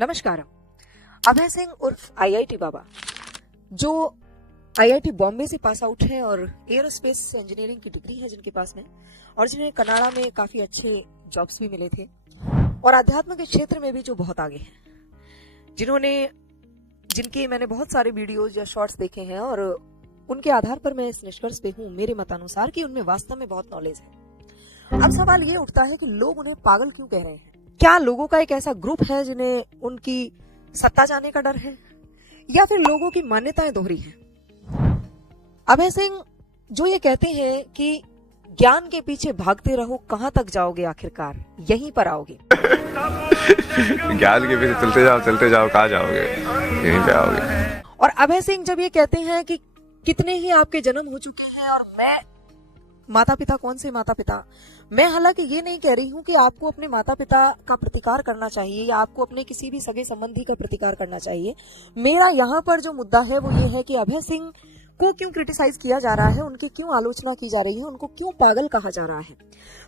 नमस्कार। अभय सिंह उर्फ आईआईटी बाबा, जो आईआईटी बॉम्बे से पास आउट हैं और एयरोस्पेस इंजीनियरिंग की डिग्री है जिनके पास में, और जिन्हें कनाडा में काफी अच्छे जॉब्स भी मिले थे, और अध्यात्म के क्षेत्र में भी जो बहुत आगे हैं, जिनके मैंने बहुत सारे वीडियोज या शॉर्ट्स देखे हैं, और उनके आधार पर मैं इस निष्कर्ष पे हूँ मेरे मतानुसार कि उनमें वास्तव में बहुत नॉलेज है। अब सवाल ये उठता है कि लोग उन्हें पागल क्यों कह रहे हैं? क्या लोगों का एक ऐसा ग्रुप है जिन्हें उनकी सत्ता जाने का डर है, या फिर लोगों की मान्यताएं दोहरी हैं? अभय सिंह जो ये कहते हैं कि ज्ञान के पीछे भागते रहो, कहां तक जाओगे, आखिरकार यहीं पर आओगे। ज्ञान के पीछे चलते जाओ, कहां जाओगे, यहीं पे आओगे। और अभय सिंह जब ये कहते हैं कि कितने ही आपके जन्म हो चुके हैं, और मैं माता पिता, कौन से माता पिता, मैं हालांकि ये नहीं कह रही हूँ कि आपको अपने माता पिता का प्रतिकार करना चाहिए या आपको अपने किसी भी सगे संबंधी का प्रतिकार करना चाहिए। मेरा यहाँ पर जो मुद्दा है वो ये है कि अभय सिंह को क्यों क्रिटिसाइज किया जा रहा है, उनकी क्यों आलोचना की जा रही है, उनको क्यों पागल कहा जा रहा है।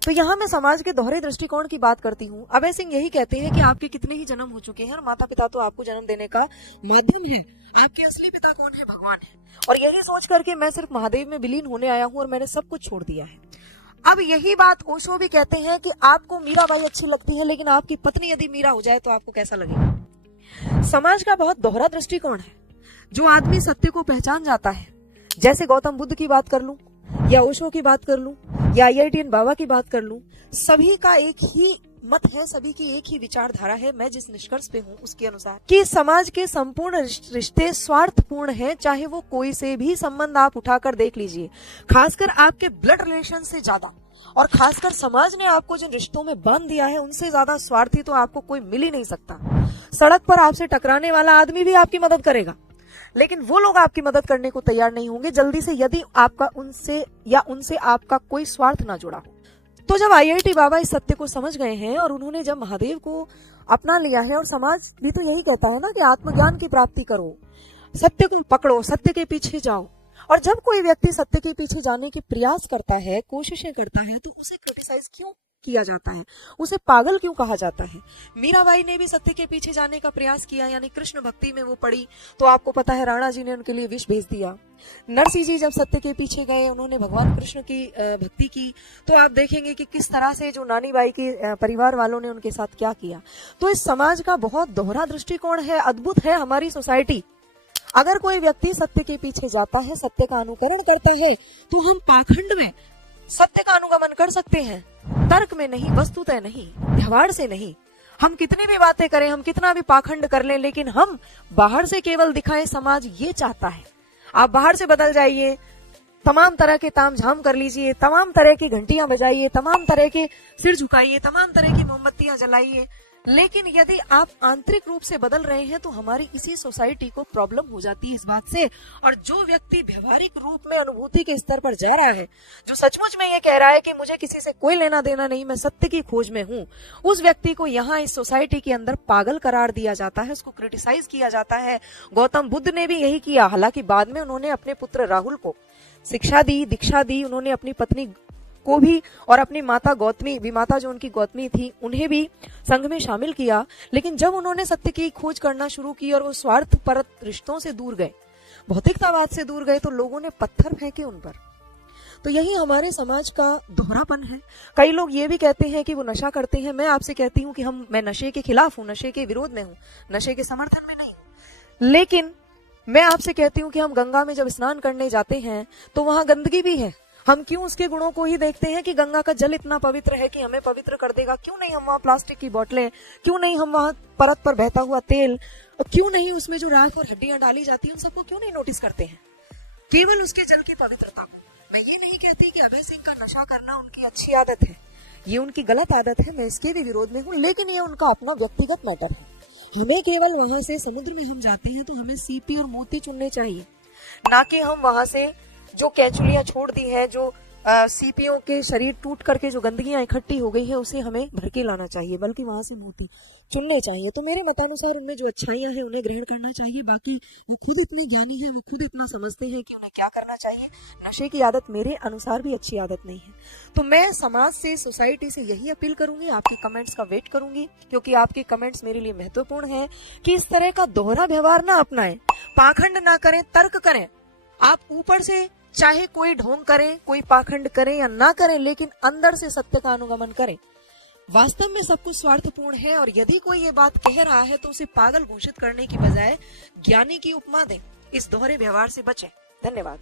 तो यहाँ मैं समाज के दोहरे दृष्टिकोण की बात करती हूँ। अभय सिंह यही कहते हैं कि आपके कितने ही जन्म हो चुके हैं और माता पिता तो आपको जन्म देने का माध्यम है, आपके असली पिता कौन है? भगवान है। और यही सोच करके मैं सिर्फ महादेव में विलीन होने आया हूँ और मैंने सब कुछ छोड़ दिया है। अब यही बात ओशो भी कहते हैं कि आपको मीराबाई अच्छी लगती है, लेकिन आपकी पत्नी यदि मीरा हो जाए तो आपको कैसा लगेगा? समाज का बहुत दोहरा दृष्टिकोण है। जो आदमी सत्य को पहचान जाता है, जैसे गौतम बुद्ध की बात कर लूं, या ओशो की बात कर लूं, या आईआईटीएन बाबा की बात कर लूं, सभी का एक ही मत है, सभी की एक ही विचारधारा है। मैं जिस निष्कर्ष पे हूँ उसके अनुसार कि समाज के संपूर्ण रिश्ते स्वार्थपूर्ण हैं, चाहे वो कोई से भी संबंध आप उठाकर देख लीजिए, खासकर आपके ब्लड रिलेशन से ज्यादा, और खासकर समाज ने आपको जिन रिश्तों में बांध दिया है उनसे ज्यादा स्वार्थी तो आपको कोई मिल ही नहीं सकता। सड़क पर आपसे टकराने वाला आदमी भी आपकी मदद करेगा, लेकिन वो लोग आपकी मदद करने को तैयार नहीं होंगे जल्दी से, यदि आपका उनसे आपका कोई स्वार्थ ना जुड़ा हो। तो जब आईआईटी बाबा इस सत्य को समझ गए हैं और उन्होंने जब महादेव को अपना लिया है, और समाज भी तो यही कहता है ना कि आत्मज्ञान की प्राप्ति करो, सत्य को पकड़ो, सत्य के पीछे जाओ, और जब कोई व्यक्ति सत्य के पीछे जाने के प्रयास करता है, कोशिशें करता है, तो उसे क्रिटिसाइज क्यों किया जाता है, उसे पागल क्यों कहा जाता है? मीराबाई ने भी सत्य के पीछे जाने का प्रयास किया, यानी कृष्ण भक्ति में वो पड़ी, तो आपको पता है राणा जी ने उनके लिए विष भेज दिया। नरसिंह जी जब सत्य के पीछे गए, उन्होंने भगवान कृष्ण की भक्ति की, तो आप देखेंगे कि किस तरह से जो नानी बाई की परिवार वालों ने उनके साथ क्या किया। तो इस समाज का बहुत दोहरा दृष्टिकोण है, अद्भुत है हमारी सोसाइटी। अगर कोई व्यक्ति सत्य के पीछे जाता है, सत्य का अनुकरण करता है, तो हम पाखंड में सत्य का अनुगमन कर सकते हैं, तर्क में नहीं, वस्तुतः नहीं, व्यवहार से नहीं। हम कितनी भी बातें करें, हम कितना भी पाखंड कर लें, लेकिन हम बाहर से केवल दिखाएं, समाज ये चाहता है। आप बाहर से बदल जाइए, तमाम तरह के तामझाम कर लीजिए, तमाम तरह की घंटियां बजाइए, तमाम तरह के सिर झुकाइए, तमाम तरह की मोमबत्तियां जलाइए, लेकिन यदि आप आंतरिक रूप से बदल रहे हैं तो हमारी इसी सोसाइटी को प्रॉब्लम हो जाती है इस बात से। और जो व्यक्ति व्यवहारिक रूप में अनुभूति के स्तर पर जा रहा है, जो सचमुच में ये कह रहा है कि मुझे किसी से कोई लेना देना नहीं, मैं सत्य की खोज में हूँ, उस व्यक्ति को यहाँ इस सोसाइटी के अंदर पागल करार दिया जाता है, उसको क्रिटिसाइज किया जाता है। गौतम बुद्ध ने भी यही किया, हालांकि बाद में उन्होंने अपने पुत्र राहुल को शिक्षा दी, दीक्षा दी, उन्होंने अपनी पत्नी को भी और अपनी माता गौतमी, विमाता जो उनकी गौतमी थी, उन्हें भी संघ में शामिल किया। लेकिन जब उन्होंने सत्य की खोज करना शुरू की और वो स्वार्थपरक रिश्तों से दूर गए, भौतिकतावाद से दूर गए, तो लोगों ने पत्थर फेंके उन पर। तो यही हमारे समाज का दोहरापन है। कई लोग ये भी कहते हैं कि वो नशा करते हैं। मैं आपसे कहती हूँ कि मैं नशे के खिलाफ हूँ, नशे के विरोध में हूँ, नशे के समर्थन में नहीं। लेकिन मैं आपसे कहती हूँ कि हम गंगा में जब स्नान करने जाते हैं तो वहां गंदगी भी है। हम क्यों उसके गुणों को ही देखते हैं कि गंगा का जल इतना पवित्र है कि हमें पवित्र कर देगा? क्यों नहीं हम वहाँ प्लास्टिक की बोतलें, क्यों नहीं हम वहाँ परत पर बहता हुआ तेल, और क्यों नहीं उसमें जो राख और हड्डियां डाली जाती हैं, उन सबको क्यों नहीं नोटिस करते हैं, केवल उसके जल की पवित्रता को। मैं ये नहीं कहती कि अभय सिंह का नशा करना उनकी अच्छी आदत है, ये उनकी गलत आदत है, मैं इसके भी विरोध में हूँ, लेकिन ये उनका अपना व्यक्तिगत मैटर है। हमें केवल वहां से, समुद्र में हम जाते हैं तो हमें सीपी और मोती चुनने चाहिए, ना कि हम वहां से जो कैचुलियां छोड़ दी हैं, जो सीपियों के शरीर टूट करके जो गंदगियां इकट्ठी हो गई है उसे हमें भर के लाना चाहिए, बल्कि वहां से मोती चुनने चाहिए। तो मेरे मतानुसार उनमें जो अच्छाइयां हैं उन्हें ग्रहण करना चाहिए। बाकी वो खुद इतने ज्ञानी हैं, वो खुद इतना समझते हैं कि उन्हें क्या करना चाहिए। नशे की आदत मेरे अनुसार भी अच्छी आदत नहीं है। तो मैं समाज से, सोसाइटी से यही अपील करूंगी, आपके कमेंट्स का वेट करूंगी, क्योंकि आपके कमेंट्स मेरे लिए महत्वपूर्ण है कि इस तरह का दोहरा व्यवहार ना अपनाएं, पाखंड ना करें, तर्क करें। आप ऊपर से चाहे कोई ढोंग करे, कोई पाखंड करे या ना करे, लेकिन अंदर से सत्य का अनुगमन करें। वास्तव में सब कुछ स्वार्थपूर्ण है, और यदि कोई ये बात कह रहा है तो उसे पागल घोषित करने की बजाय ज्ञानी की उपमा दें। इस दोहरे व्यवहार से बचें। धन्यवाद।